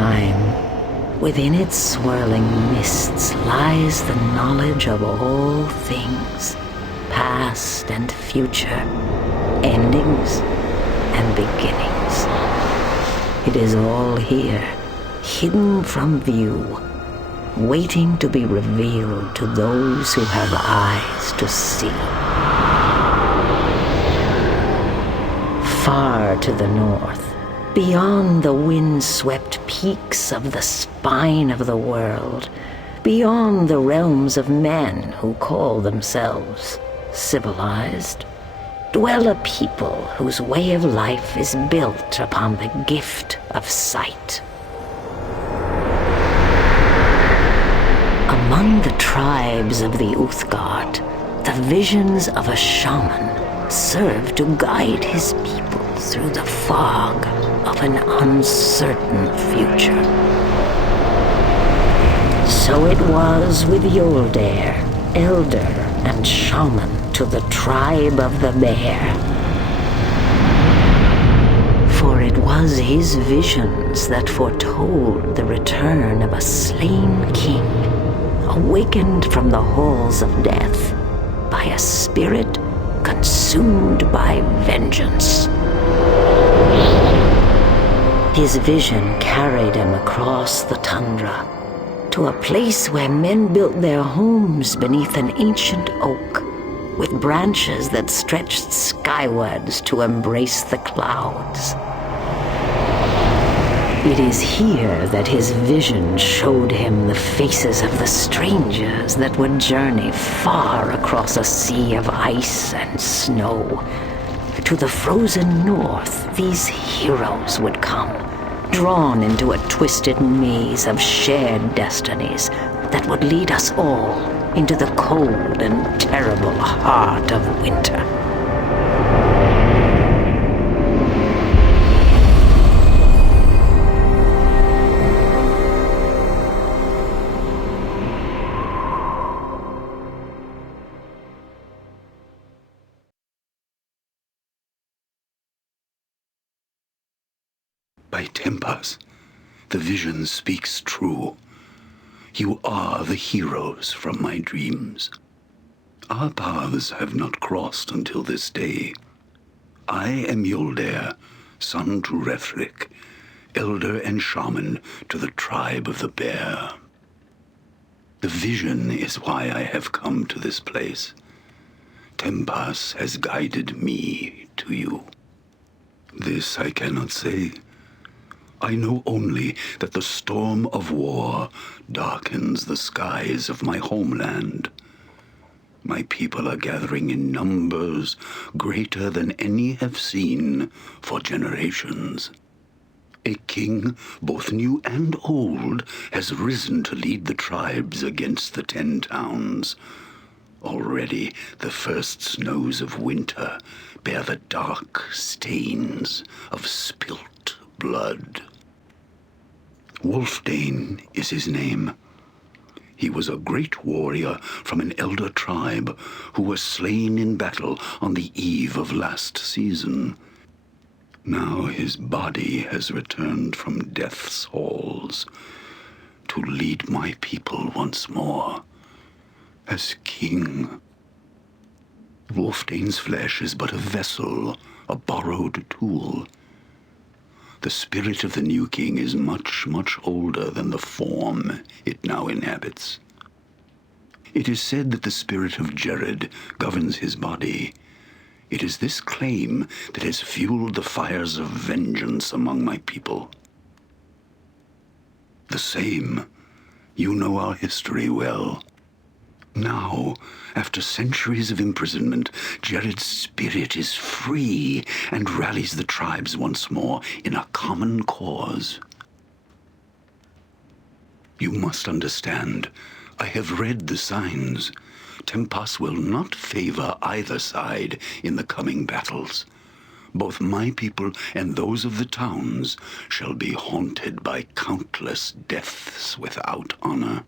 time, within its swirling mists lies the knowledge of all things, past and future, endings and beginnings. It is all here, hidden from view, waiting to be revealed to those who have eyes to see. Far to the north, beyond the wind-swept peaks of the spine of the world, beyond the realms of men who call themselves civilized, dwell a people whose way of life is built upon the gift of sight. Among the tribes of the Uthgard, the visions of a shaman serve to guide his people through the fog of an uncertain future. So it was with Yoldair, elder and shaman to the tribe of the Bear. For it was his visions that foretold the return of a slain king, awakened from the halls of death by a spirit consumed by vengeance. His vision carried him across the tundra to a place where men built their homes beneath an ancient oak with branches that stretched skywards to embrace the clouds. It is here that his vision showed him the faces of the strangers that would journey far across a sea of ice and snow. To the frozen north, these heroes would come, drawn into a twisted maze of shared destinies that would lead us all into the cold and terrible heart of winter. By Tempas, the vision speaks true. You are the heroes from my dreams. Our paths have not crossed until this day. I am Yoldair, son to Refric, elder and shaman to the tribe of the Bear. The vision is why I have come to this place. Tempas has guided me to you. This I cannot say. I know only that the storm of war darkens the skies of my homeland. My people are gathering in numbers greater than any have seen for generations. A king, both new and old, has risen to lead the tribes against the 10 towns. Already the first snows of winter bear the dark stains of spilt blood. Wulfdane is his name. He was a great warrior from an elder tribe who was slain in battle on the eve of last season. Now his body has returned from death's halls to lead my people once more as king. Wulfdane's flesh is but a vessel, a borrowed tool. The spirit of the new king is much, much older than the form it now inhabits. It is said that the spirit of Jared governs his body. It is this claim that has fueled the fires of vengeance among my people. The same. You know our history well. Now, after centuries of imprisonment, Jared's spirit is free and rallies the tribes once more in a common cause. You must understand, I have read the signs. Tempas will not favor either side in the coming battles. Both my people and those of the towns shall be haunted by countless deaths without honor.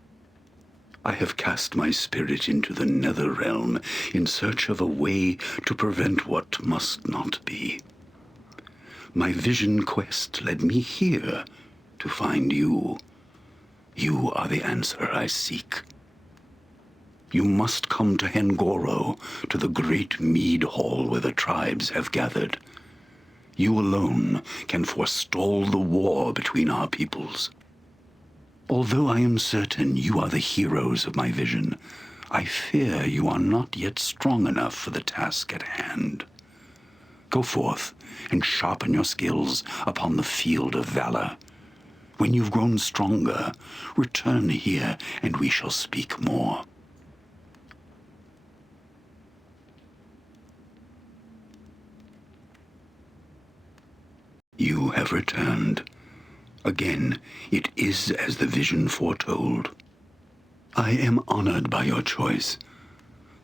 I have cast my spirit into the nether realm in search of a way to prevent what must not be. My vision quest led me here to find you. You are the answer I seek. You must come to Hengoro, to the great mead hall where the tribes have gathered. You alone can forestall the war between our peoples. Although I am certain you are the heroes of my vision, I fear you are not yet strong enough for the task at hand. Go forth and sharpen your skills upon the field of valor. When you've grown stronger, return here and we shall speak more. You have returned. Again, it is as the vision foretold. I am honored by your choice.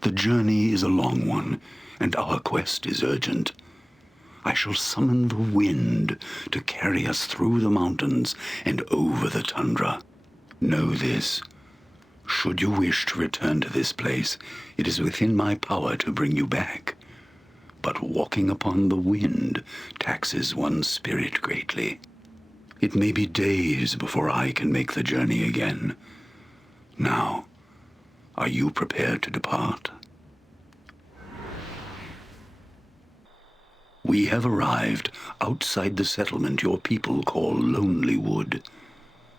The journey is a long one, and our quest is urgent. I shall summon the wind to carry us through the mountains and over the tundra. Know this. Should you wish to return to this place, it is within my power to bring you back. But walking upon the wind taxes one's spirit greatly. It may be days before I can make the journey again. Now, are you prepared to depart? We have arrived outside the settlement your people call Lonelywood.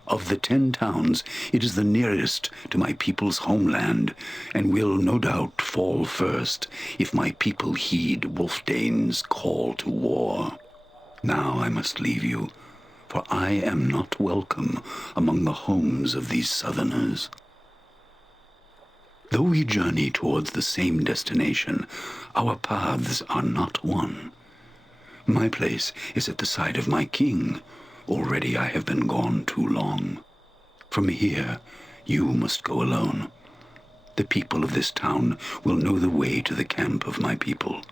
Of the 10 towns, it is the nearest to my people's homeland, and will no doubt fall first if my people heed Wolfdane's call to war. Now I must leave you, for I am not welcome among the homes of these southerners. Though we journey towards the same destination, our paths are not one. My place is at the side of my king. Already I have been gone too long. From here, you must go alone. The people of this town will know the way to the camp of my people.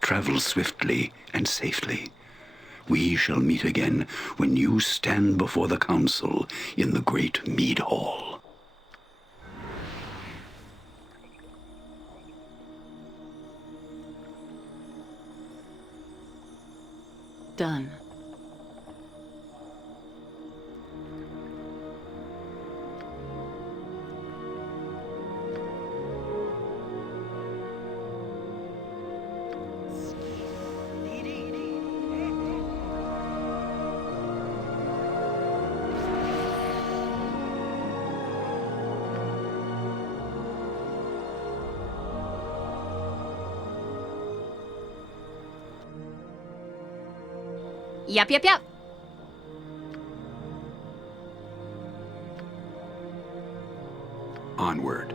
Travel swiftly and safely. We shall meet again when you stand before the council in the great mead hall. Done. Yep. Onward.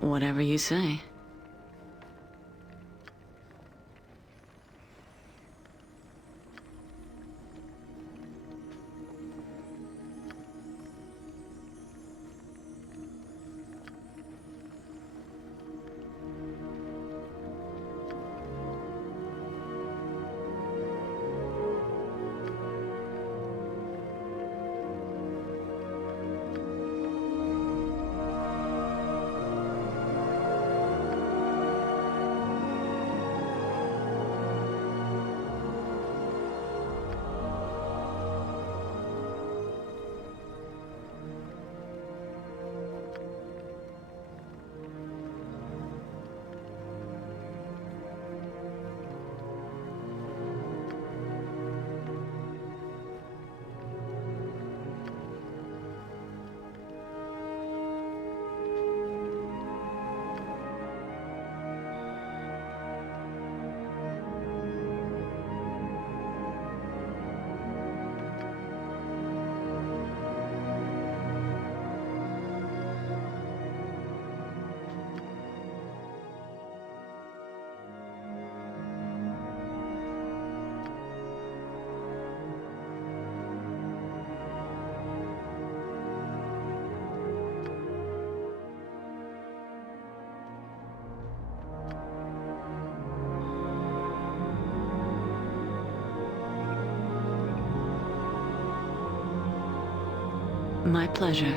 Whatever you say. My pleasure.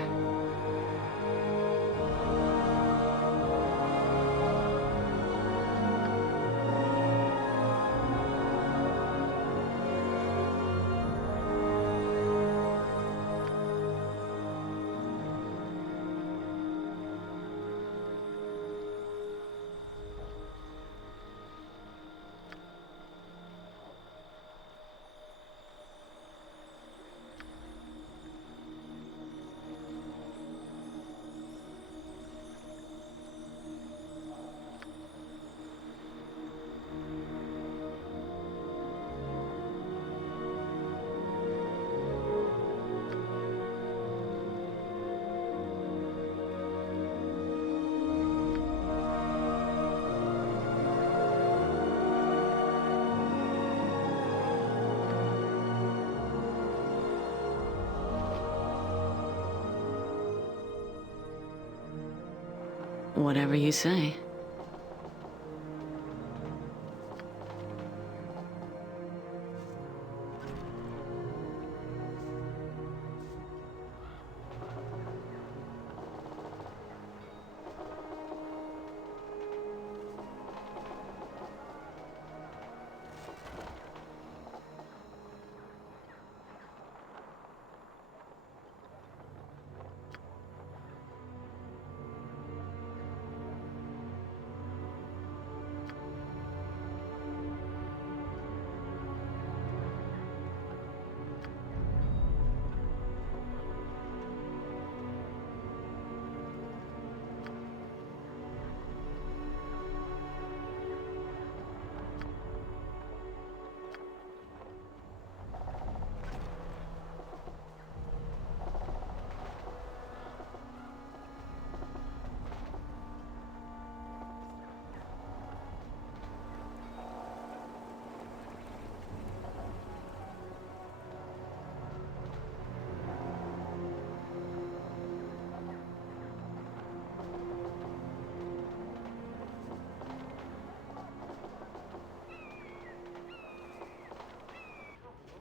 Whatever you say.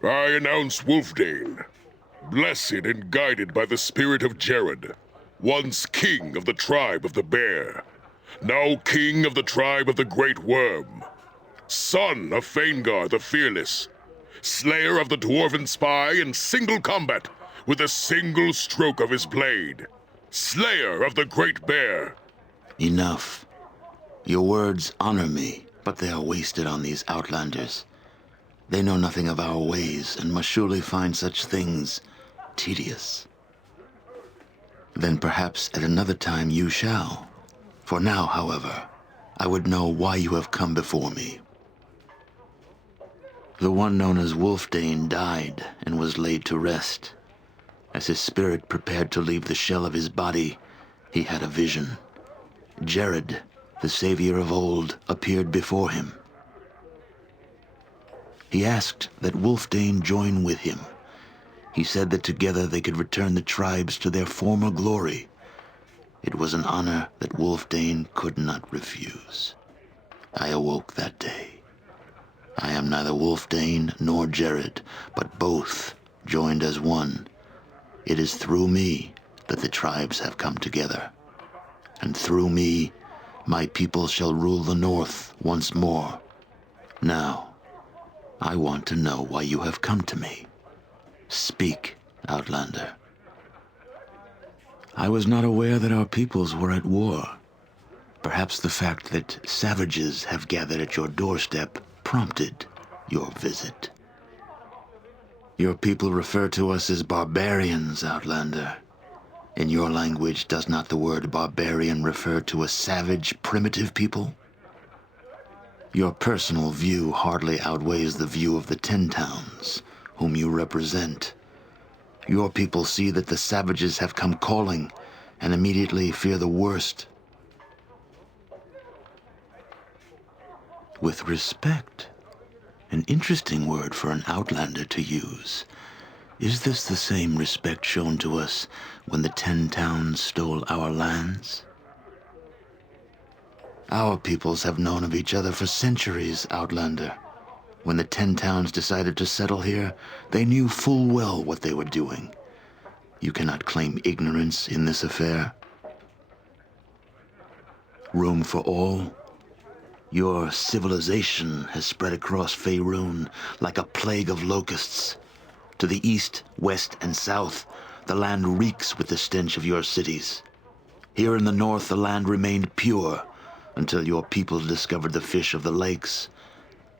I announce Wulfdane, blessed and guided by the spirit of Jared, once king of the tribe of the Bear, now king of the tribe of the Great Worm, son of Faengar the Fearless, slayer of the Dwarven Spy in single combat with a single stroke of his blade, slayer of the Great Bear. Enough. Your words honor me, but they are wasted on these outlanders. They know nothing of our ways, and must surely find such things tedious. Then perhaps at another time you shall. For now, however, I would know why you have come before me. The one known as Wulfdane died and was laid to rest. As his spirit prepared to leave the shell of his body, he had a vision. Jared, the savior of old, appeared before him. He asked that Wulfdane join with him. He said that together they could return the tribes to their former glory. It was an honor that Wulfdane could not refuse. I awoke that day. I am neither Wulfdane nor Jared, but both joined as one. It is through me that the tribes have come together. And through me, my people shall rule the North once more. Now, I want to know why you have come to me. Speak, Outlander. I was not aware that our peoples were at war. Perhaps the fact that savages have gathered at your doorstep prompted your visit. Your people refer to us as barbarians, Outlander. In your language, does not the word barbarian refer to a savage, primitive people? Your personal view hardly outweighs the view of the Ten Towns, whom you represent. Your people see that the savages have come calling, and immediately fear the worst. With respect, an interesting word for an outlander to use. Is this the same respect shown to us when the Ten Towns stole our lands? Our peoples have known of each other for centuries, Outlander. When the Ten Towns decided to settle here, they knew full well what they were doing. You cannot claim ignorance in this affair. Room for all? Your civilization has spread across Faerun like a plague of locusts. To the east, west, and south, the land reeks with the stench of your cities. Here in the north, the land remained pure until your people discovered the fish of the lakes.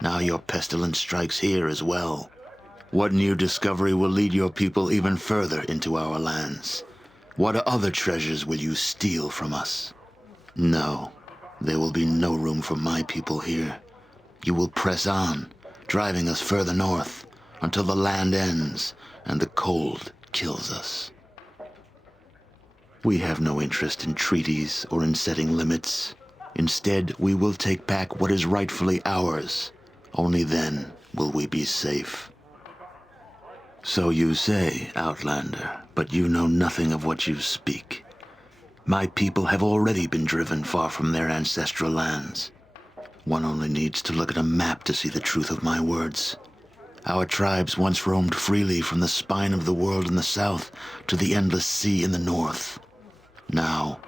Now your pestilence strikes here as well. What new discovery will lead your people even further into our lands? What other treasures will you steal from us? No, there will be no room for my people here. You will press on, driving us further north, until the land ends and the cold kills us. We have no interest in treaties or in setting limits. Instead, we will take back what is rightfully ours. Only then will we be safe. So you say, Outlander, but you know nothing of what you speak. My people have already been driven far from their ancestral lands. One only needs to look at a map to see the truth of my words. Our tribes once roamed freely from the spine of the world in the south to the endless sea in the north. Now,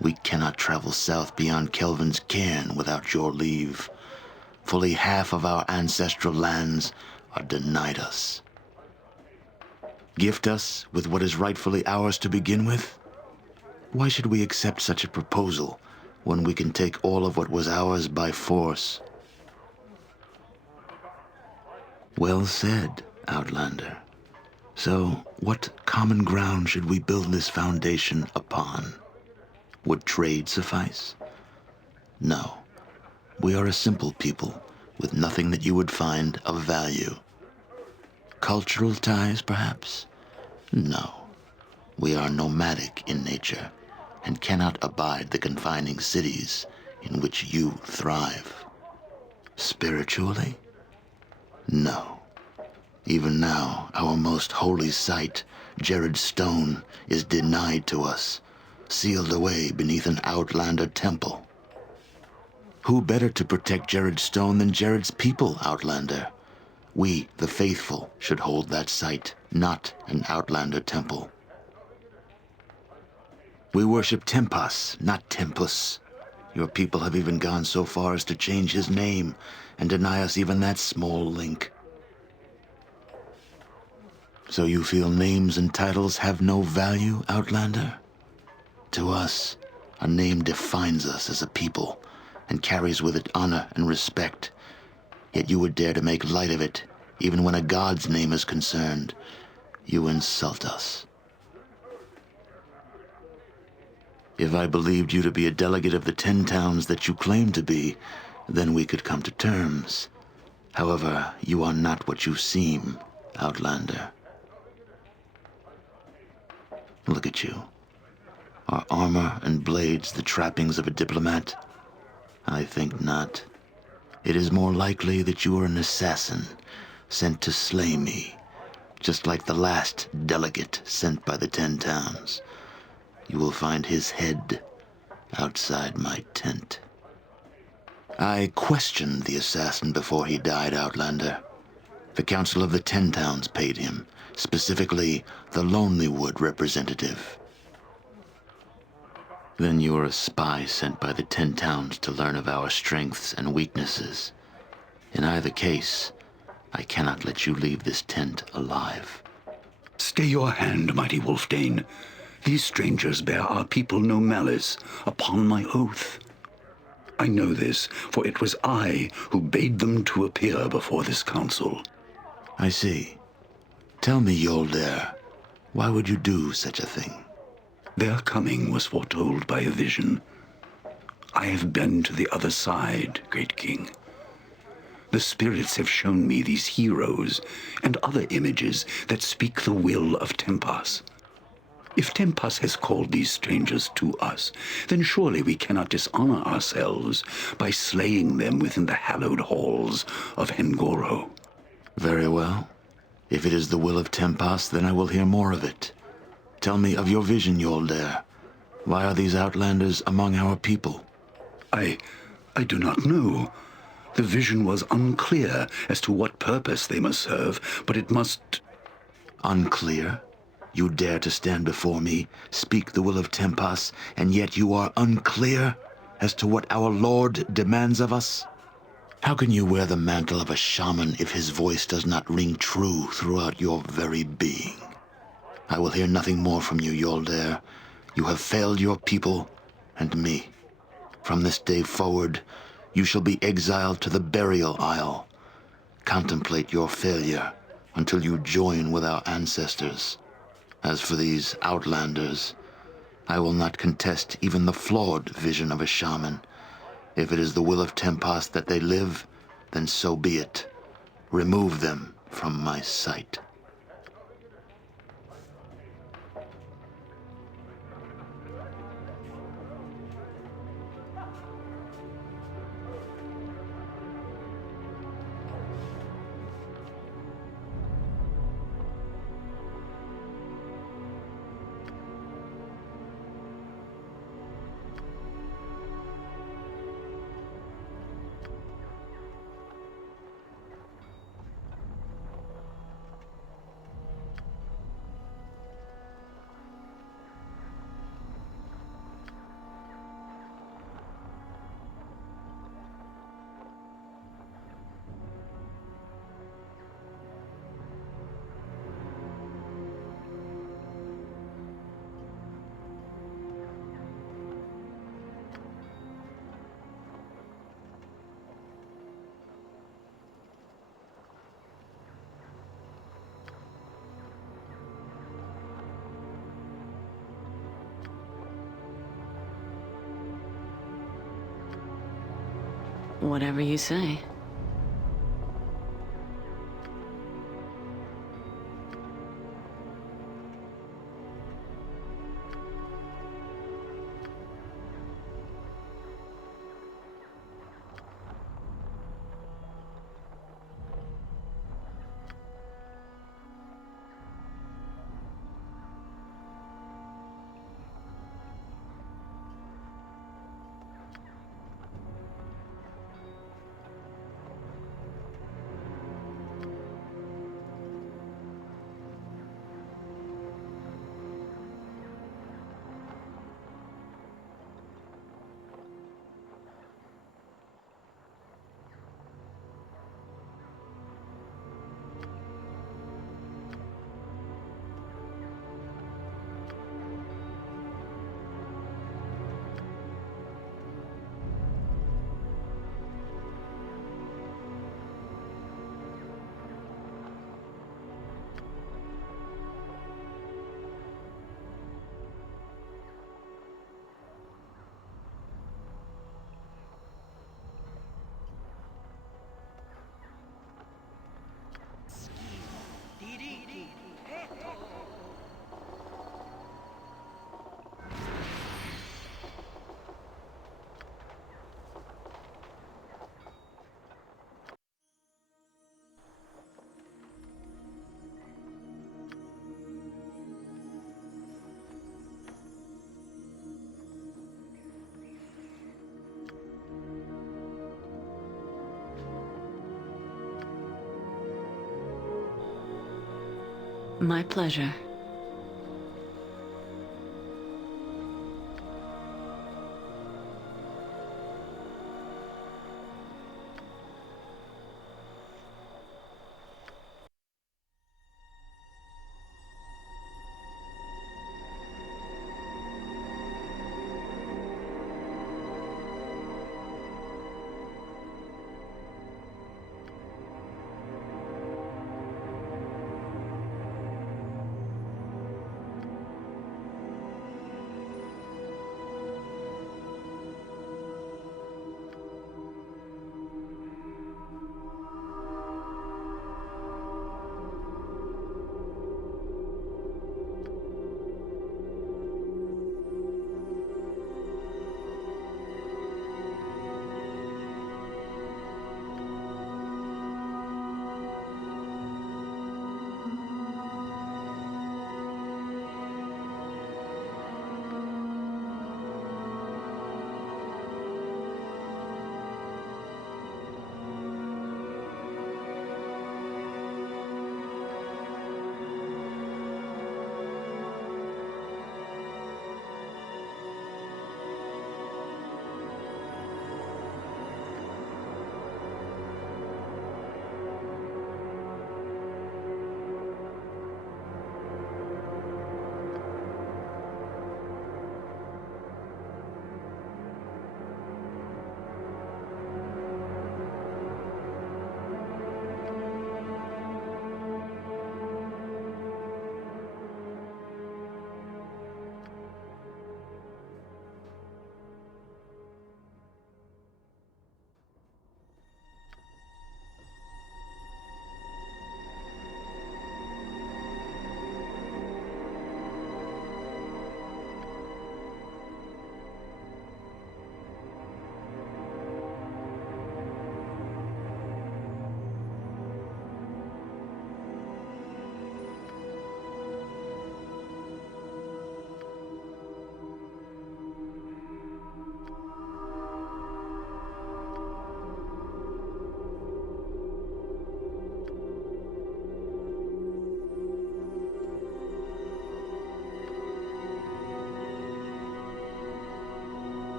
we cannot travel south beyond Kelvin's cairn without your leave. Fully half of our ancestral lands are denied us. Gift us with what is rightfully ours to begin with? Why should we accept such a proposal when we can take all of what was ours by force? Well said, Outlander. So, what common ground should we build this foundation upon? Would trade suffice? No. We are a simple people, with nothing that you would find of value. Cultural ties, perhaps? No. We are nomadic in nature, and cannot abide the confining cities in which you thrive. Spiritually? No. Even now, our most holy site, Jared's Stone, is denied to us, sealed away beneath an Outlander temple. Who better to protect Jared's Stone than Jared's people, Outlander? We, the faithful, should hold that site, not an Outlander temple. We worship Tempas, not Tempus. Your people have even gone so far as to change his name and deny us even that small link. So you feel names and titles have no value, Outlander? To us, a name defines us as a people and carries with it honor and respect. Yet you would dare to make light of it, even when a god's name is concerned. You insult us. If I believed you to be a delegate of the 10 towns that you claim to be, then we could come to terms. However, you are not what you seem, Outlander. Look at you. Are armor and blades the trappings of a diplomat? I think not. It is more likely that you are an assassin, sent to slay me, just like the last delegate sent by the 10 towns. You will find his head outside my tent. I questioned the assassin before he died, Outlander. The Council of the 10 Towns paid him, specifically the Lonelywood representative. Then you are a spy sent by the 10 Towns to learn of our strengths and weaknesses. In either case, I cannot let you leave this tent alive. Stay your hand, mighty Wulfdane. These strangers bear our people no malice, upon my oath. I know this, for it was I who bade them to appear before this council. I see. Tell me, Yoldair, why would you do such a thing? Their coming was foretold by a vision. I have been to the other side, great king. The spirits have shown me these heroes and other images that speak the will of Tempas. If Tempas has called these strangers to us, then surely we cannot dishonor ourselves by slaying them within the hallowed halls of Hengoro. Very well. If it is the will of Tempas, then I will hear more of it. Tell me of your vision, Yoldair. Why are these outlanders among our people? I do not know. The vision was unclear as to what purpose they must serve, but it must... Unclear? You dare to stand before me, speak the will of Tempas, and yet you are unclear as to what our Lord demands of us? How can you wear the mantle of a shaman if his voice does not ring true throughout your very being? I will hear nothing more from you, Yoldair. You have failed your people and me. From this day forward, you shall be exiled to the Burial Isle. Contemplate your failure until you join with our ancestors. As for these outlanders, I will not contest even the flawed vision of a shaman. If it is the will of Tempas that they live, then so be it. Remove them from my sight. Whatever you say. My pleasure.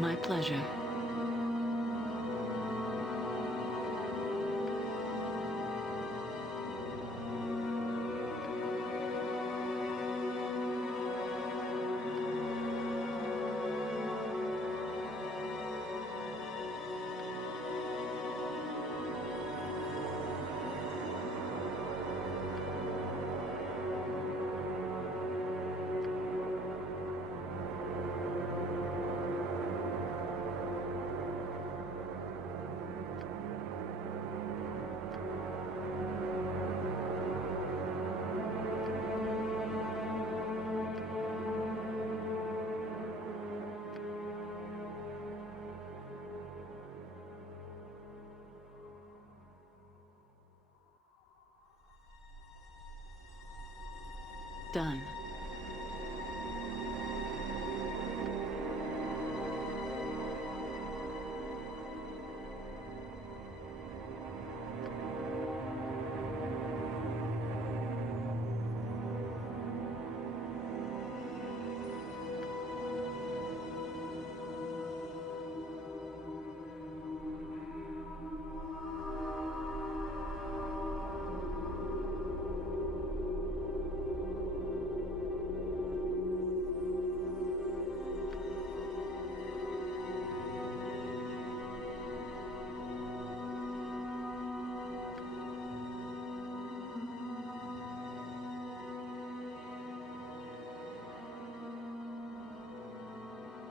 My pleasure. Done.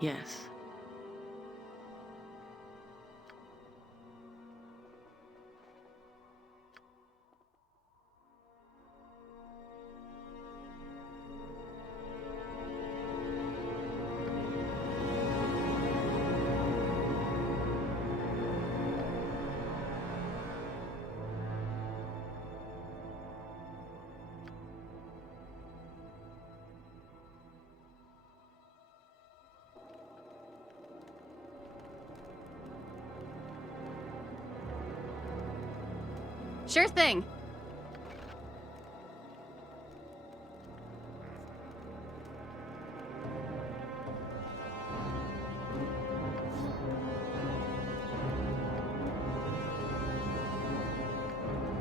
Yes. Sure thing.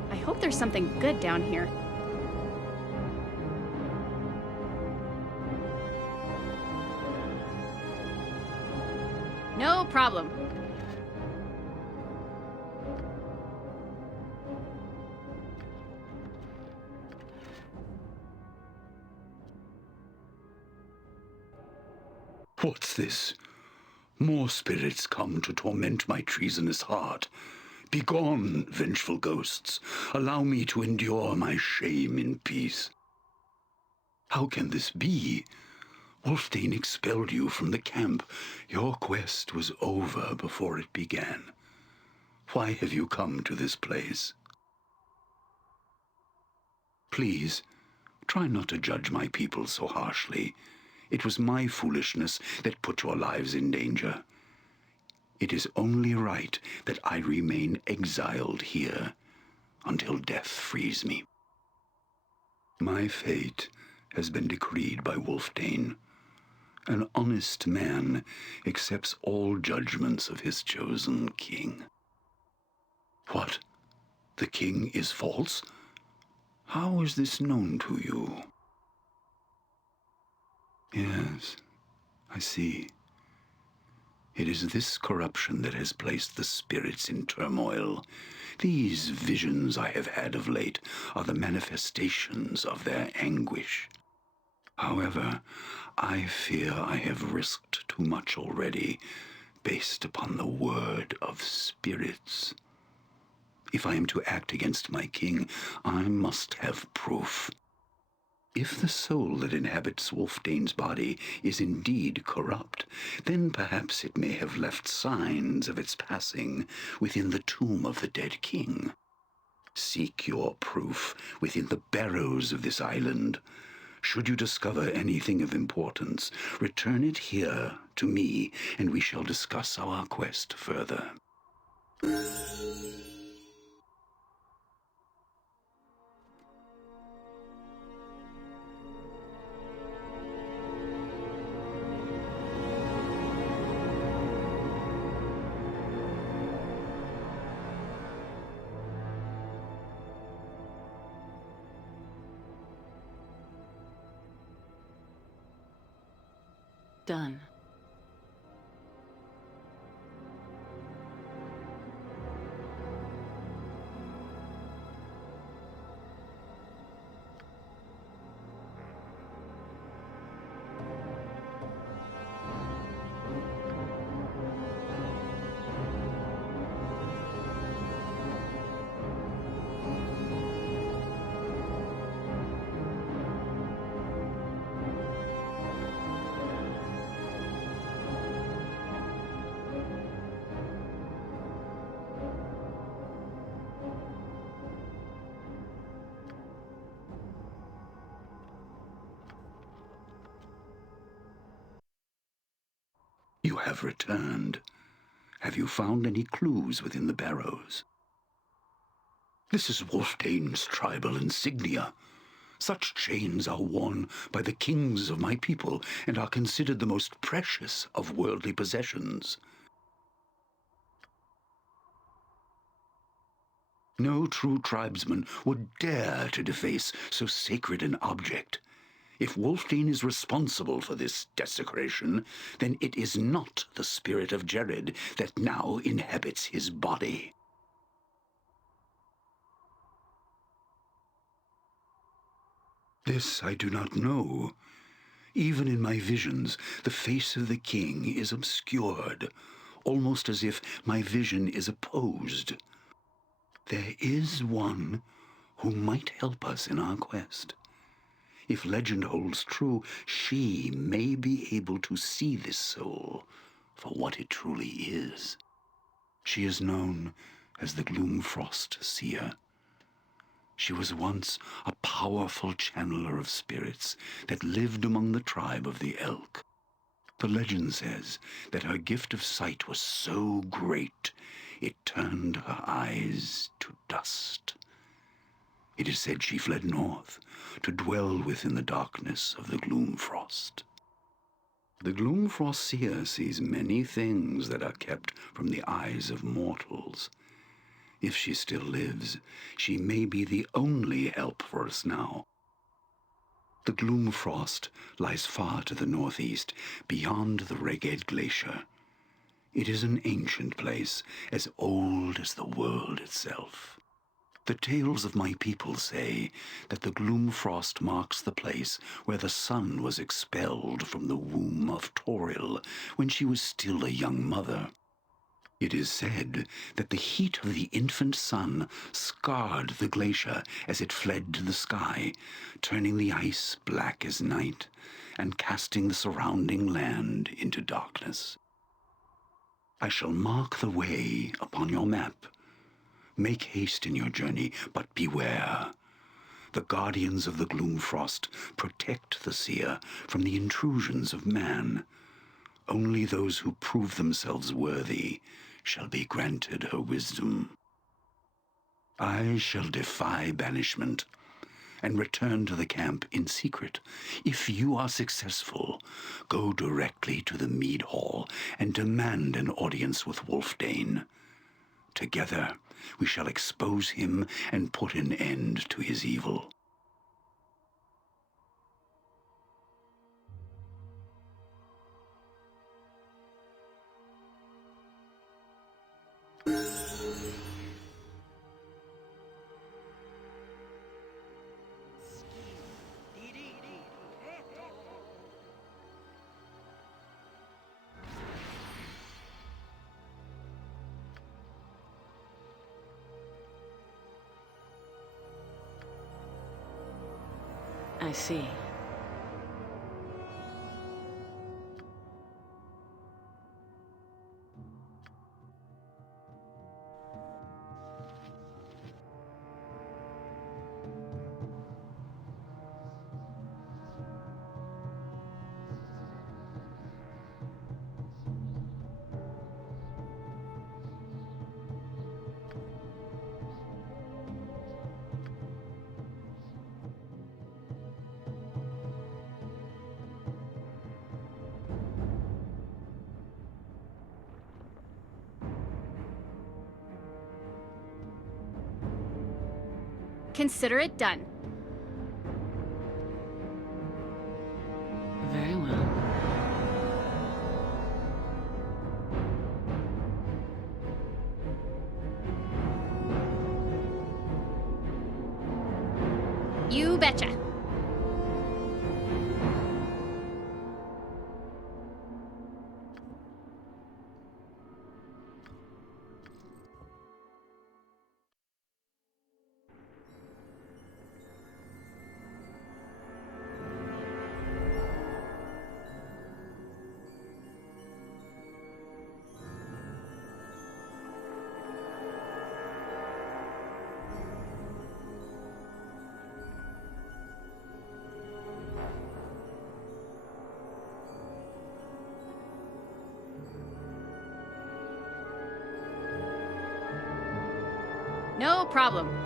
I hope there's something good down here. No problem. What's this? More spirits come to torment my treasonous heart. Begone, vengeful ghosts. Allow me to endure my shame in peace. How can this be? Wulfdane expelled you from the camp. Your quest was over before it began. Why have you come to this place? Please, try not to judge my people so harshly. It was my foolishness that put your lives in danger. It is only right that I remain exiled here until death frees me. My fate has been decreed by Wulfdane. An honest man accepts all judgments of his chosen king. What? The king is false? How is this known to you? Yes, I see. It is this corruption that has placed the spirits in turmoil. These visions I have had of late are the manifestations of their anguish. However, I fear I have risked too much already, based upon the word of spirits. If I am to act against my king, I must have proof. If the soul that inhabits Wulfdane's body is indeed corrupt, then perhaps it may have left signs of its passing within the tomb of the dead king. Seek your proof within the barrows of this island. Should you discover anything of importance, return it here to me, and we shall discuss our quest further. Done. You have returned. Have you found any clues within the barrows? This is Wulfdane's tribal insignia. Such chains are worn by the kings of my people and are considered the most precious of worldly possessions. No true tribesman would dare to deface so sacred an object. If Wulfdane is responsible for this desecration, then it is not the spirit of Jared that now inhabits his body. This I do not know. Even in my visions, the face of the king is obscured, almost as if my vision is opposed. There is one who might help us in our quest. If legend holds true, she may be able to see this soul for what it truly is. She is known as the Gloomfrost Seer. She was once a powerful channeler of spirits that lived among the tribe of the Elk. The legend says that her gift of sight was so great, it turned her eyes to dust. It is said she fled north to dwell within the darkness of the Gloomfrost. The Gloomfrost Seer sees many things that are kept from the eyes of mortals. If she still lives, she may be the only help for us now. The Gloomfrost lies far to the northeast, beyond the Reged Glacier. It is an ancient place, as old as the world itself. The tales of my people say that the Gloomfrost marks the place where the sun was expelled from the womb of Toril when she was still a young mother. It is said that the heat of the infant sun scarred the glacier as it fled to the sky, turning the ice black as night and casting the surrounding land into darkness. I shall mark the way upon your map. Make haste in your journey, but beware. The guardians of the Gloomfrost protect the seer from the intrusions of man. Only those who prove themselves worthy shall be granted her wisdom. I shall defy banishment and return to the camp in secret. If you are successful, go directly to the Mead Hall and demand an audience with Wulfdane. Together, we shall expose him and put an end to his evil. I see. Consider it done. Very well. betcha. No problem.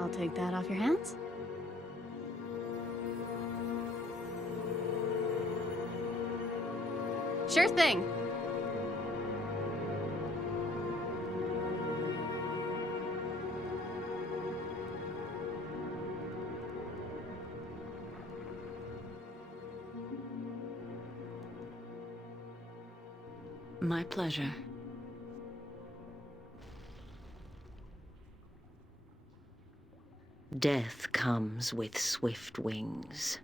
I'll take that off your hands. Sure thing. My pleasure. Death comes with swift wings.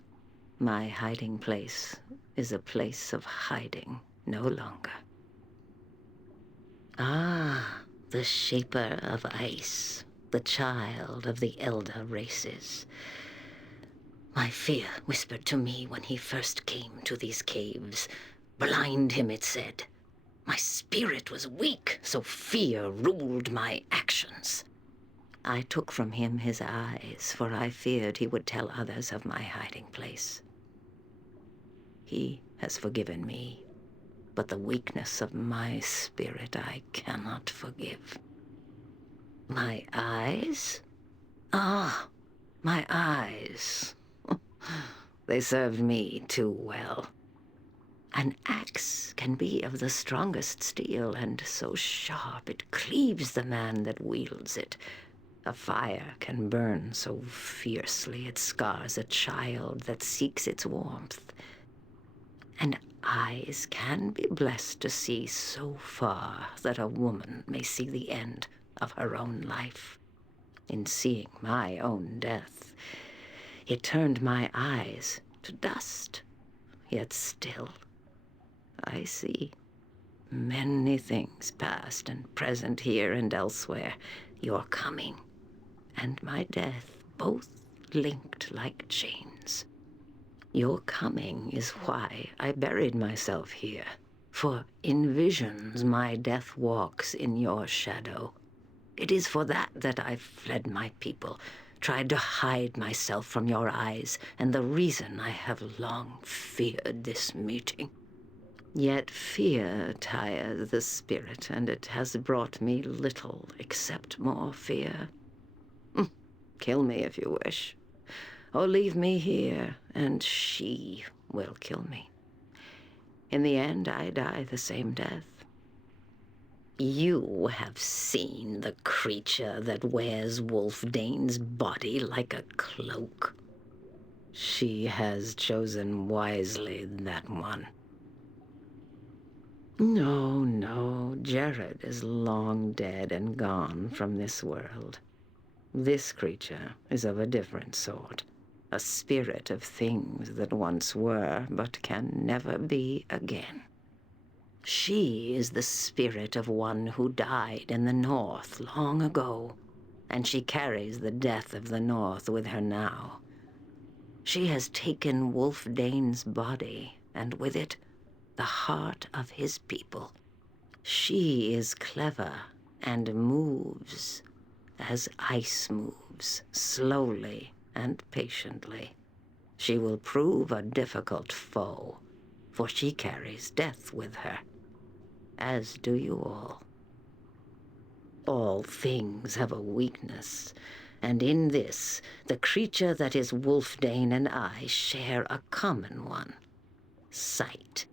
My hiding place is a place of hiding no longer. Ah, the shaper of ice, the child of the elder races. My fear whispered to me when he first came to these caves. Blind him, it said. My spirit was weak, so fear ruled my actions. I took from him his eyes, for I feared he would tell others of my hiding place. He has forgiven me, but the weakness of my spirit I cannot forgive. My eyes? Ah, my eyes. They served me too well. An axe can be of the strongest steel, and so sharp it cleaves the man that wields it. A fire can burn so fiercely it scars a child that seeks its warmth. And eyes can be blessed to see so far that a woman may see the end of her own life. In seeing my own death, it turned my eyes to dust, yet still I see many things past and present here and elsewhere. Your coming and my death, both linked like chains. Your coming is why I buried myself here, for in visions my death walks in your shadow. It is for that I fled my people, tried to hide myself from your eyes, and the reason I have long feared this meeting. Yet fear tires the spirit, and it has brought me little except more fear. Kill me if you wish, or leave me here, and she will kill me. In the end, I die the same death. You have seen the creature that wears Wulfdane's body like a cloak. She has chosen wisely, that one. No, Jared is long dead and gone from this world. This creature is of a different sort, a spirit of things that once were but can never be again. She is the spirit of one who died in the North long ago, and she carries the death of the North with her now. She has taken Wulfdane's body, and with it, the heart of his people. She is clever and moves as ice moves, slowly and patiently. She will prove a difficult foe, for she carries death with her, as do you all. All things have a weakness, and in this, the creature that is Wulfdane and I share a common one: sight.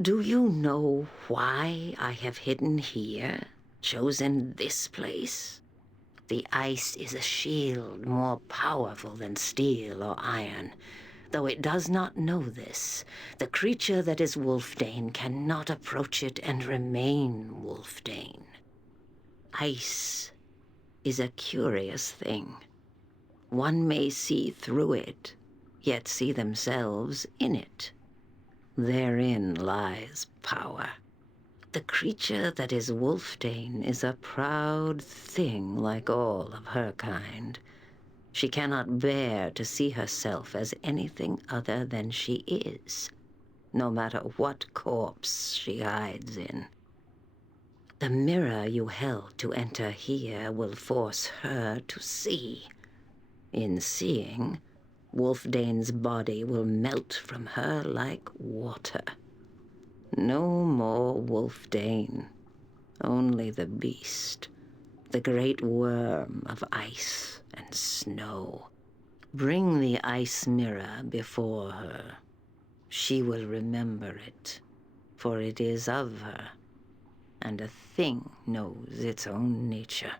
Do you know why I have hidden here, chosen this place? The ice is a shield more powerful than steel or iron. Though it does not know this, the creature that is Wulfdane cannot approach it and remain Wulfdane. Ice is a curious thing. One may see through it, yet see themselves in it. Therein lies power. The creature that is Wulfdane is a proud thing like all of her kind. She cannot bear to see herself as anything other than she is, no matter what corpse she hides in. The mirror you held to enter here will force her to see. In seeing, Wulfdane's body will melt from her like water. No more Wulfdane, only the beast, the great worm of ice and snow. Bring the ice mirror before her. She will remember it, for it is of her, and a thing knows its own nature.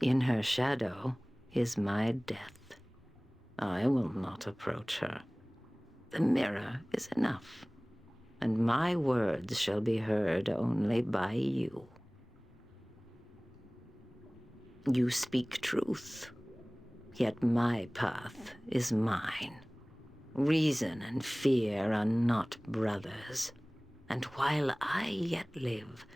In her shadow is my death. I will not approach her. The mirror is enough, and my words shall be heard only by you. You speak truth, yet my path is mine. Reason and fear are not brothers, and while I yet live,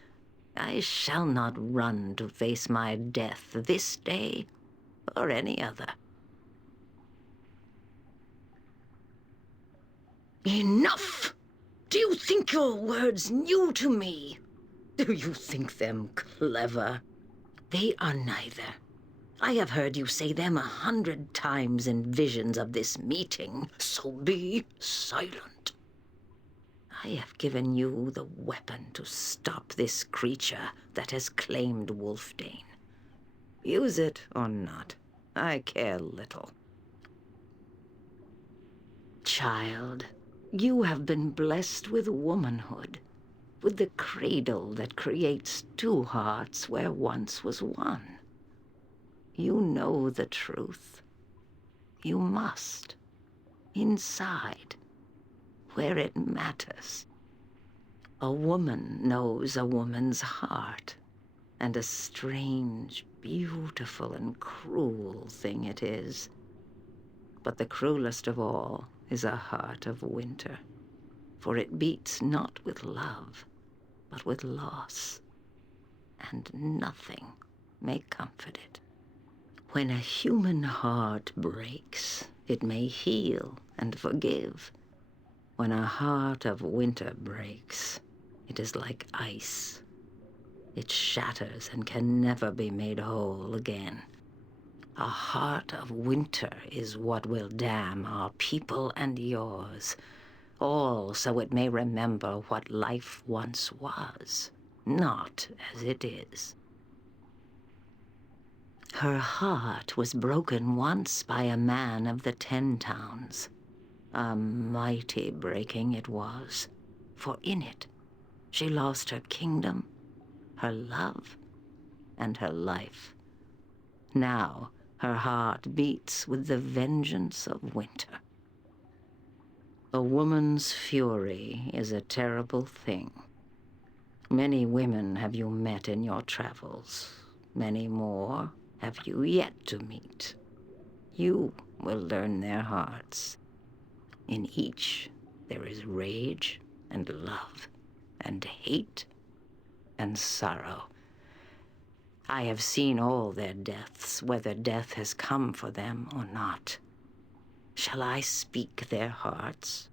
I shall not run to face my death this day or any other. Enough! Do you think your words new to me? Do you think them clever? They are neither. I have heard you say them 100 times in visions of this meeting, so be silent. I have given you the weapon to stop this creature that has claimed Wulfdane. Use it or not, I care little. Child, you have been blessed with womanhood, with the cradle that creates two hearts where once was one. You know the truth. You must, inside, where it matters. A woman knows a woman's heart, and a strange, beautiful, and cruel thing it is. But the cruelest of all is a heart of winter, for it beats not with love, but with loss, and nothing may comfort it. When a human heart breaks, it may heal and forgive. When a heart of winter breaks, it is like ice. It shatters and can never be made whole again. A heart of winter is what will damn our people and yours, all so it may remember what life once was, not as it is. Her heart was broken once by a man of the 10 towns. A mighty breaking it was, for in it she lost her kingdom, her love, and her life. Now her heart beats with the vengeance of winter. A woman's fury is a terrible thing. Many women have you met in your travels. Many more have you yet to meet. You will learn their hearts. In each there is rage and love and hate and sorrow. I have seen all their deaths, whether death has come for them or not. Shall I speak their hearts?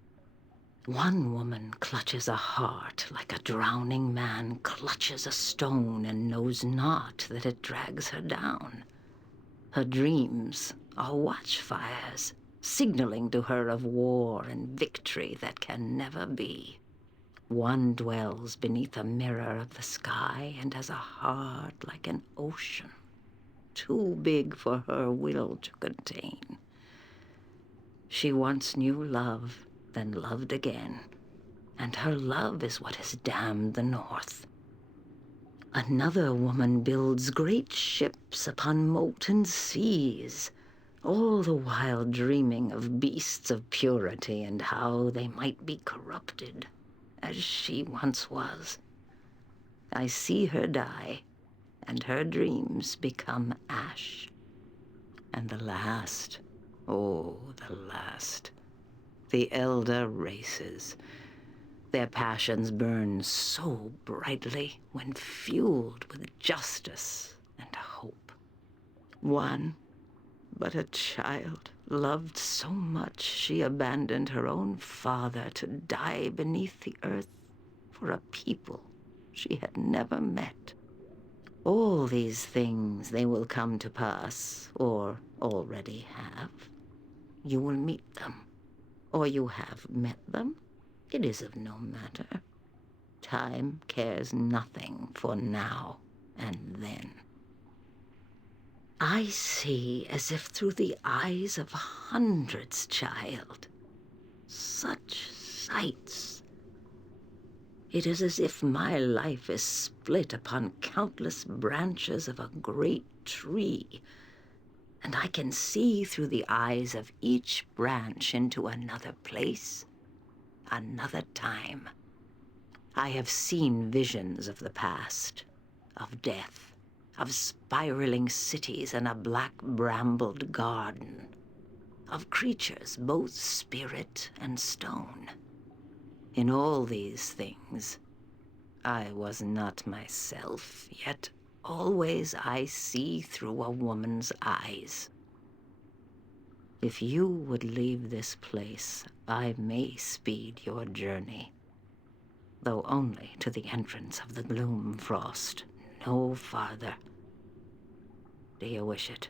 One woman clutches a heart like a drowning man clutches a stone and knows not that it drags her down. Her dreams are watchfires, signaling to her of war and victory that can never be. One dwells beneath a mirror of the sky and has a heart like an ocean, too big for her will to contain. She once knew love, then loved again, and her love is what has damned the North. Another woman builds great ships upon molten seas, all the while dreaming of beasts of purity and how they might be corrupted, as she once was. I see her die, and her dreams become ash. And the last, oh, the last, the elder races. Their passions burn so brightly when fueled with justice and hope. One, but a child, loved so much she abandoned her own father to die beneath the earth for a people she had never met. All these things they will come to pass, or already have. You will meet them, or you have met them. It is of no matter. Time cares nothing for now and then. I see as if through the eyes of hundreds, child. Such sights. It is as if my life is split upon countless branches of a great tree, and I can see through the eyes of each branch into another place, another time. I have seen visions of the past, of death, of spiraling cities and a black brambled garden, of creatures both spirit and stone. In all these things, I was not myself, yet always I see through a woman's eyes. If you would leave this place, I may speed your journey, though only to the entrance of the gloom frost, no farther. Do you wish it?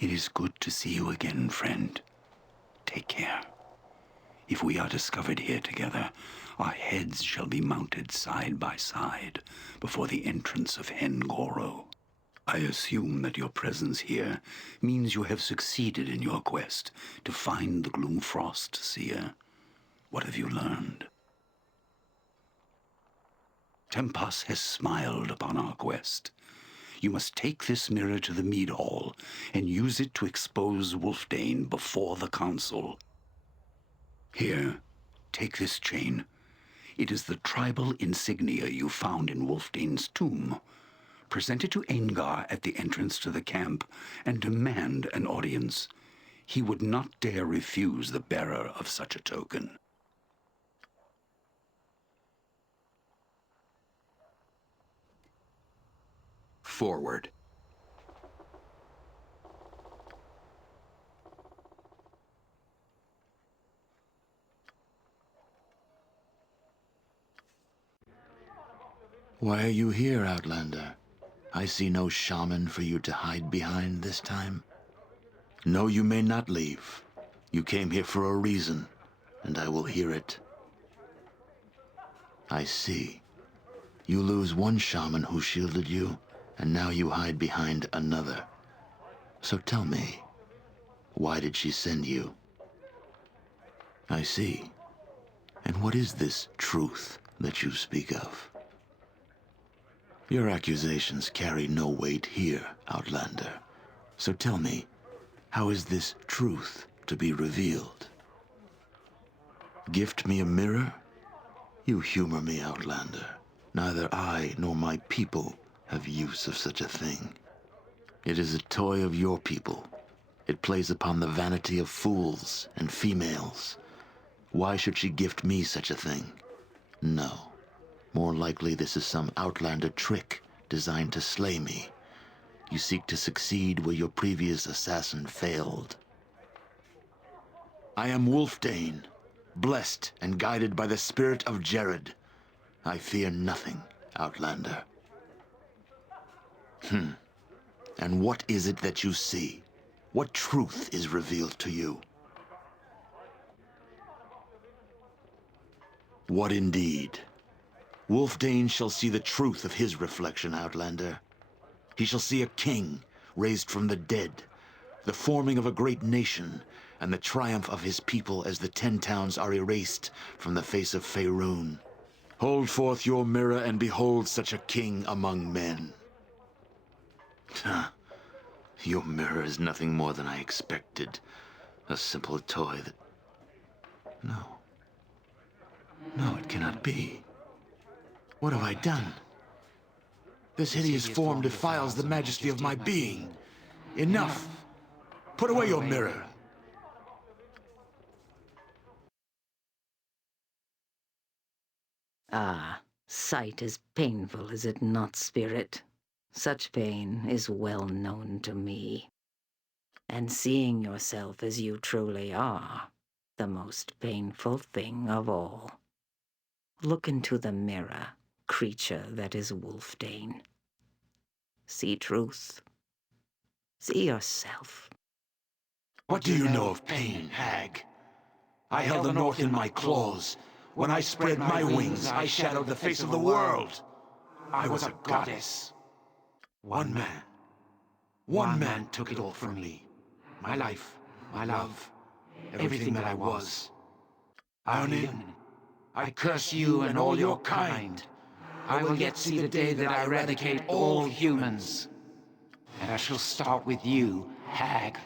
It is good to see you again, friend. Take care. If we are discovered here together, our heads shall be mounted side by side before the entrance of Hengoro. I assume that your presence here means you have succeeded in your quest to find the Gloomfrost Seer. What have you learned? Tempas has smiled upon our quest. You must take this mirror to the mead hall and use it to expose Wulfdane before the council. Here, take this chain. It is the tribal insignia you found in Wulfdane's tomb. Present it to Aengar at the entrance to the camp and demand an audience. He would not dare refuse the bearer of such a token. Forward. Why are you here, Outlander? I see no shaman for you to hide behind this time. No, you may not leave. You came here for a reason, and I will hear it. I see. You lose one shaman who shielded you, and now you hide behind another. So tell me, why did she send you? I see. And what is this truth that you speak of? Your accusations carry no weight here, Outlander. So tell me, how is this truth to be revealed? Gift me a mirror? You humor me, Outlander. Neither I nor my people have use of such a thing. It is a toy of your people. It plays upon the vanity of fools and females. Why should she gift me such a thing? No. More likely this is some outlander trick designed to slay me. You seek to succeed where your previous assassin failed. I am Wulfdane, blessed and guided by the spirit of Jared. I fear nothing, Outlander. And what is it that you see? What truth is revealed to you? What indeed? Wulfdane shall see the truth of his reflection, Outlander. He shall see a king raised from the dead, the forming of a great nation, and the triumph of his people as the 10 towns are erased from the face of Faerun. Hold forth your mirror and behold such a king among men. Your mirror is nothing more than I expected. A simple toy that... No. No, it cannot be. What have I done? This hideous form defiles the majesty of my being. Enough! Put away your mirror! Ah, sight is painful, is it not, spirit? Such pain is well known to me. And seeing yourself as you truly are, the most painful thing of all. Look into the mirror, creature that is Wulfdane. See truth. See yourself. What do you know of pain, hag? I held the north in my claws. When I spread my wings, I shadowed the face of the world. I was a goddess. One man took it all from me. My life, my love, everything that I was. Ionian, I curse you and all your kind. I will yet see the day that I eradicate all humans. And I shall start with you, hag.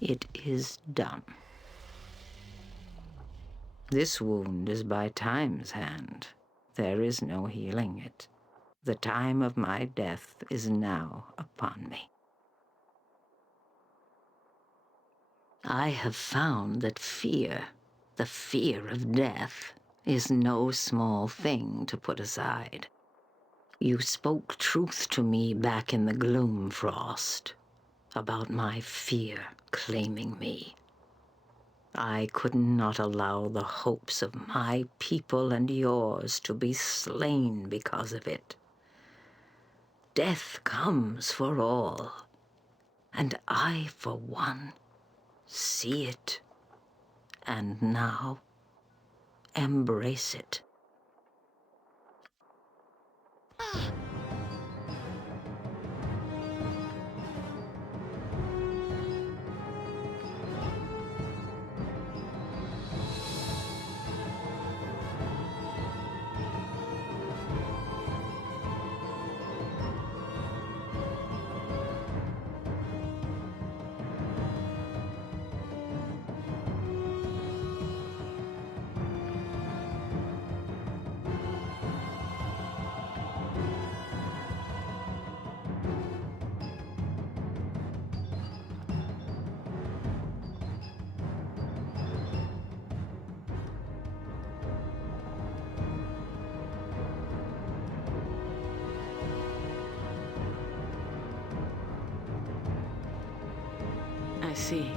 It is done. This wound is by time's hand. There is no healing it. The time of my death is now upon me. I have found that fear, the fear of death, is no small thing to put aside. You spoke truth to me back in the gloom frost about my fear claiming me. I could not allow the hopes of my people and yours to be slain because of it. Death comes for all, and I, for one, see it, and now embrace it. I see.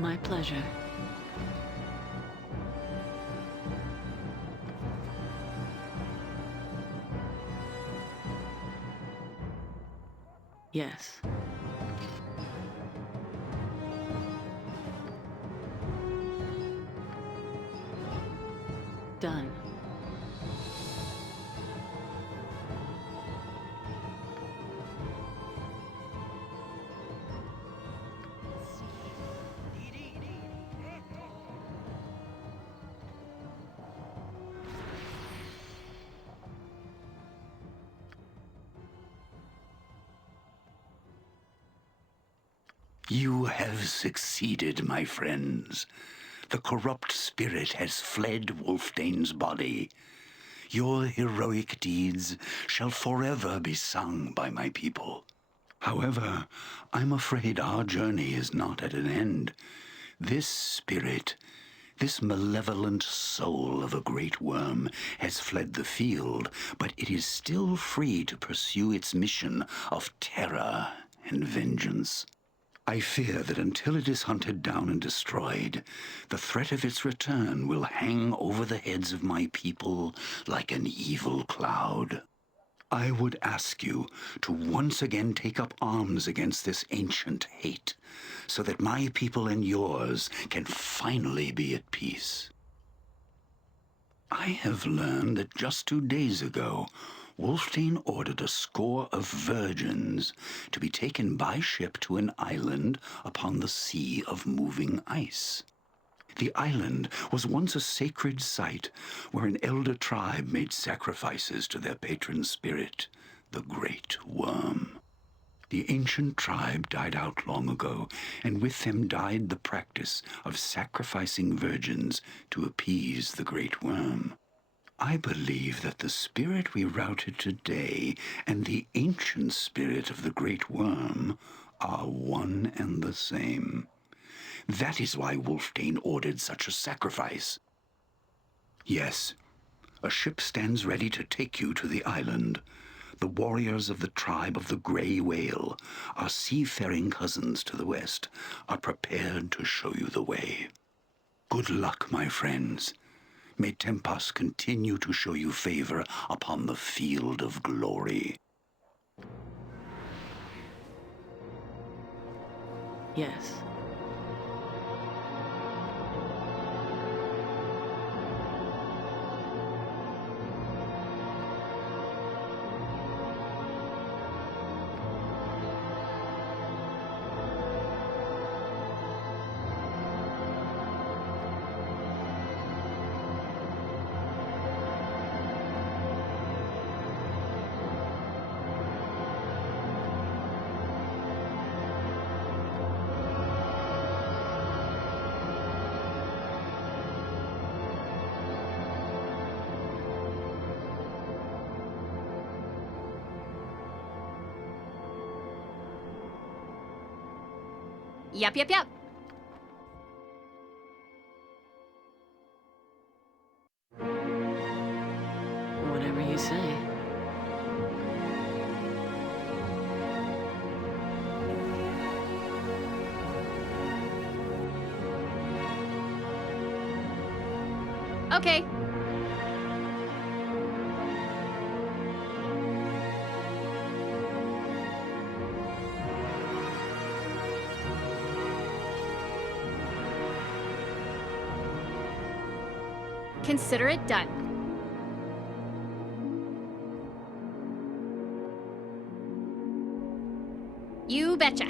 My pleasure. Yes. Done. You have succeeded, my friends. The corrupt spirit has fled Wulfdane's body. Your heroic deeds shall forever be sung by my people. However, I'm afraid our journey is not at an end. This spirit, this malevolent soul of a great worm, has fled the field, but it is still free to pursue its mission of terror and vengeance. I fear that until it is hunted down and destroyed, the threat of its return will hang over the heads of my people like an evil cloud. I would ask you to once again take up arms against this ancient hate, so that my people and yours can finally be at peace. I have learned that just 2 days ago, Wulfdane ordered a score of virgins to be taken by ship to an island upon the sea of moving ice. The island was once a sacred site where an elder tribe made sacrifices to their patron spirit, the Great Worm. The ancient tribe died out long ago, and with them died the practice of sacrificing virgins to appease the Great Worm. I believe that the spirit we routed today and the ancient spirit of the Great Worm are one and the same. That is why Wulfdane ordered such a sacrifice. Yes, a ship stands ready to take you to the island. The warriors of the tribe of the Grey Whale, our seafaring cousins to the west, are prepared to show you the way. Good luck, my friends. May Tempus continue to show you favor upon the field of glory. Yes. Yep. Whatever you say. Okay. Consider it done. You betcha.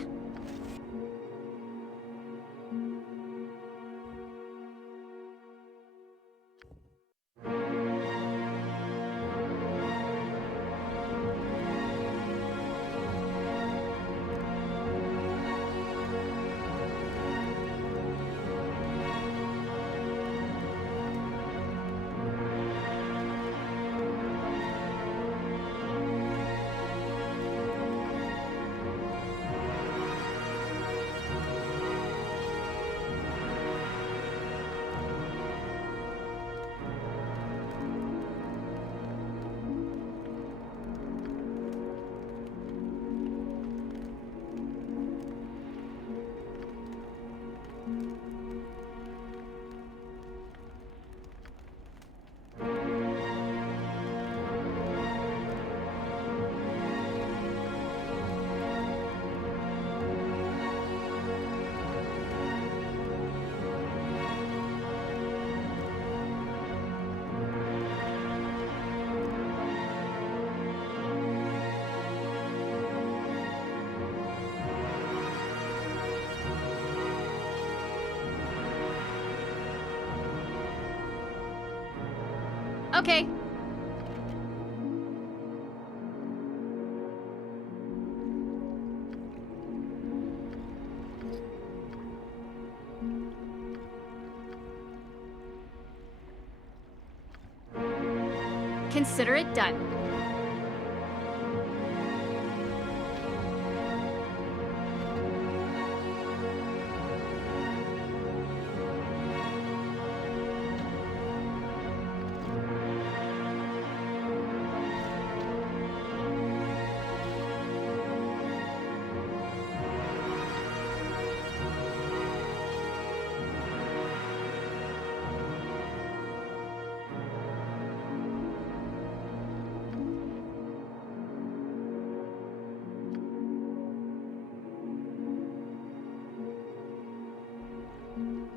Okay. Consider it done.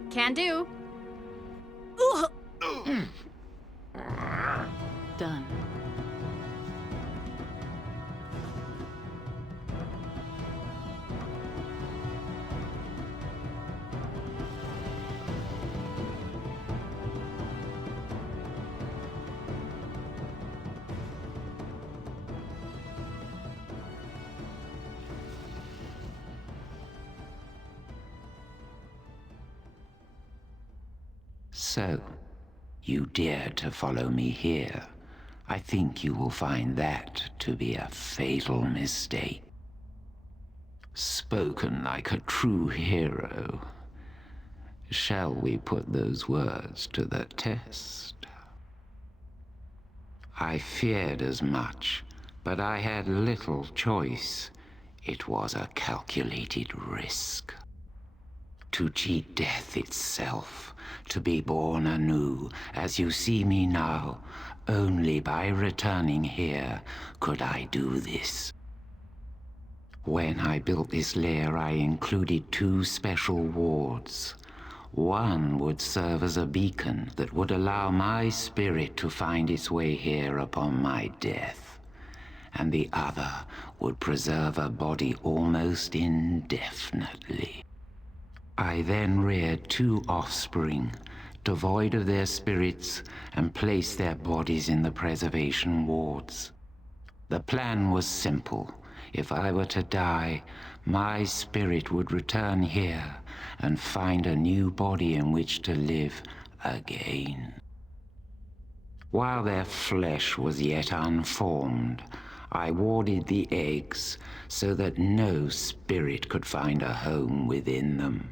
Can do. Done. So, you dare to follow me here. I think you will find that to be a fatal mistake. Spoken like a true hero. Shall we put those words to the test? I feared as much, but I had little choice. It was a calculated risk. To cheat death itself, to be born anew, as you see me now, only by returning here could I do this. When I built this lair, I included 2 special wards. One would serve as a beacon that would allow my spirit to find its way here upon my death, and the other would preserve a body almost indefinitely. I then reared 2 offspring, devoid of their spirits, and placed their bodies in the preservation wards. The plan was simple. If I were to die, my spirit would return here and find a new body in which to live again. While their flesh was yet unformed, I warded the eggs so that no spirit could find a home within them.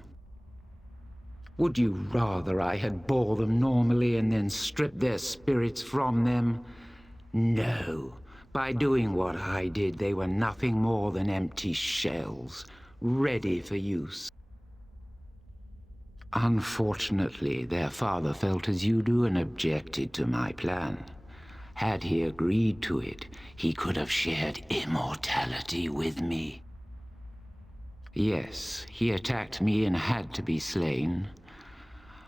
Would you rather I had bore them normally and then stripped their spirits from them? No. By doing what I did, they were nothing more than empty shells, ready for use. Unfortunately, their father felt as you do and objected to my plan. Had he agreed to it, he could have shared immortality with me. Yes, he attacked me and had to be slain.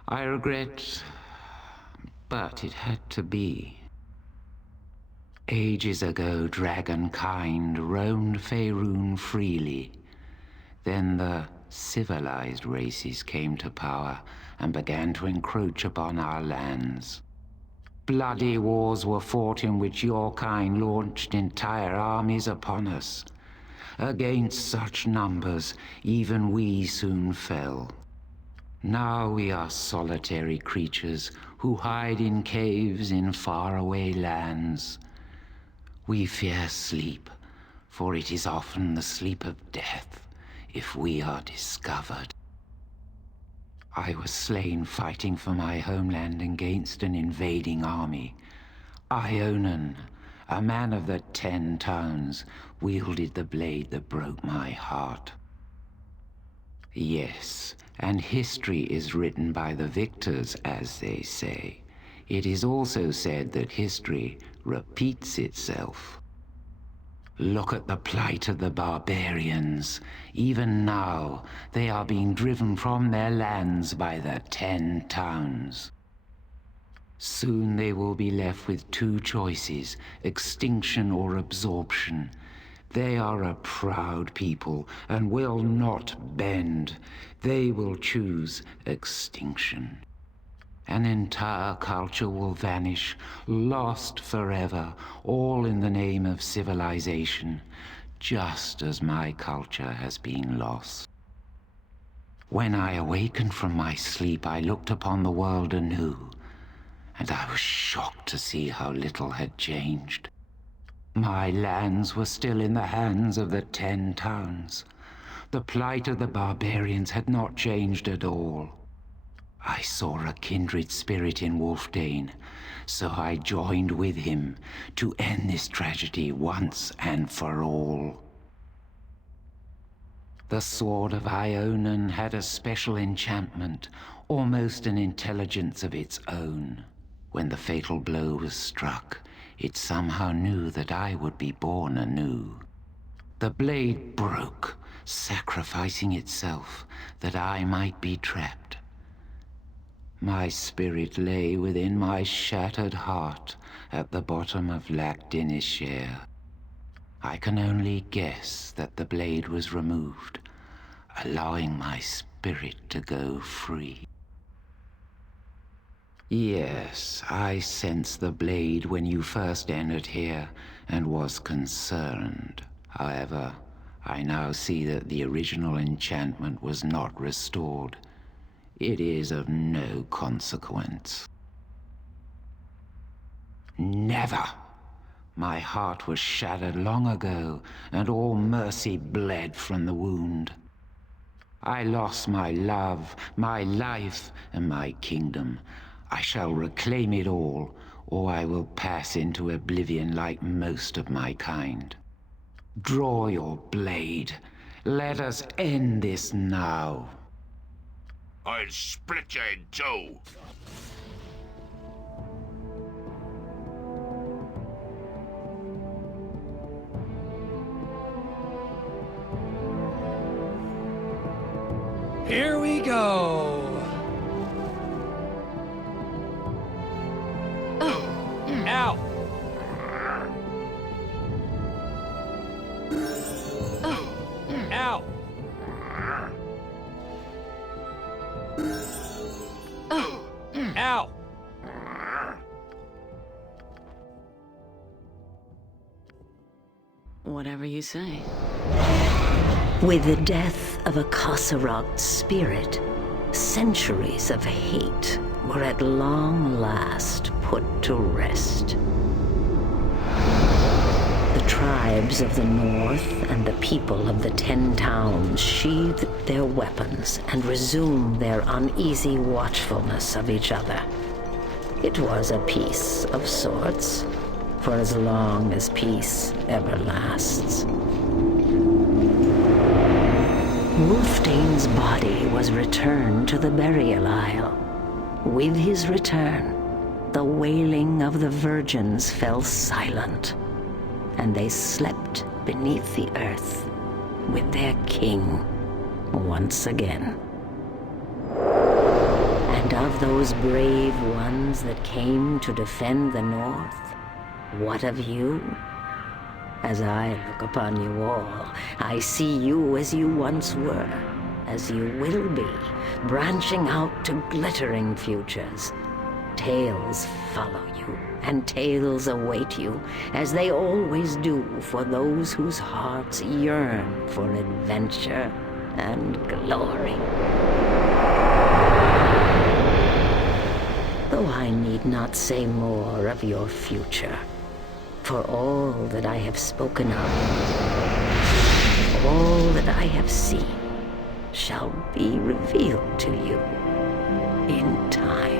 I regret, but it had to be. Ages ago, dragonkind roamed Faerun freely. Then the civilized races came to power and began to encroach upon our lands. Bloody wars were fought in which your kind launched entire armies upon us. Against such numbers, even we soon fell. Now we are solitary creatures who hide in caves in faraway lands. We fear sleep, for it is often the sleep of death if we are discovered. I was slain fighting for my homeland against an invading army. Ionan, a man of the 10 towns, wielded the blade that broke my heart. Yes, and history is written by the victors, as they say. It is also said that history repeats itself. Look at the plight of the barbarians. Even now, they are being driven from their lands by the 10 towns. Soon they will be left with 2 choices, extinction or absorption. They are a proud people and will not bend. They will choose extinction. An entire culture will vanish, lost forever, all in the name of civilization, just as my culture has been lost. When I awakened from my sleep, I looked upon the world anew, and I was shocked to see how little had changed. My lands were still in the hands of the 10 towns. The plight of the barbarians had not changed at all. I saw a kindred spirit in Wulfdane, so I joined with him to end this tragedy once and for all. The sword of Ionan had a special enchantment, almost an intelligence of its own. When the fatal blow was struck, it somehow knew that I would be born anew. The blade broke, sacrificing itself that I might be trapped. My spirit lay within my shattered heart at the bottom of Lac Dinishare. I can only guess that the blade was removed, allowing my spirit to go free. Yes, I sensed the blade when you first entered here and was concerned. However, I now see that the original enchantment was not restored. It is of no consequence. Never! My heart was shattered long ago, and all mercy bled from the wound. I lost my love, my life, and my kingdom. I shall reclaim it all, or I will pass into oblivion like most of my kind. Draw your blade. Let us end this now. I'll split you in two. Here we go. Ow. Ow. Ow. Whatever you say. With the death of a Khosrog's spirit, centuries of hate were at long last put to rest. The tribes of the north and the people of the 10 towns sheathed their weapons and resumed their uneasy watchfulness of each other. It was a peace of sorts, for as long as peace ever lasts. Wulfdane's body was returned to the burial isle. With his return, the wailing of the virgins fell silent, and they slept beneath the earth with their king once again. And of those brave ones that came to defend the North, what of you? As I look upon you all, I see you as you once were, as you will be, branching out to glittering futures. Tales follow you, and tales await you, as they always do for those whose hearts yearn for adventure and glory. Though I need not say more of your future, for all that I have spoken of, all that I have seen, shall be revealed to you in time.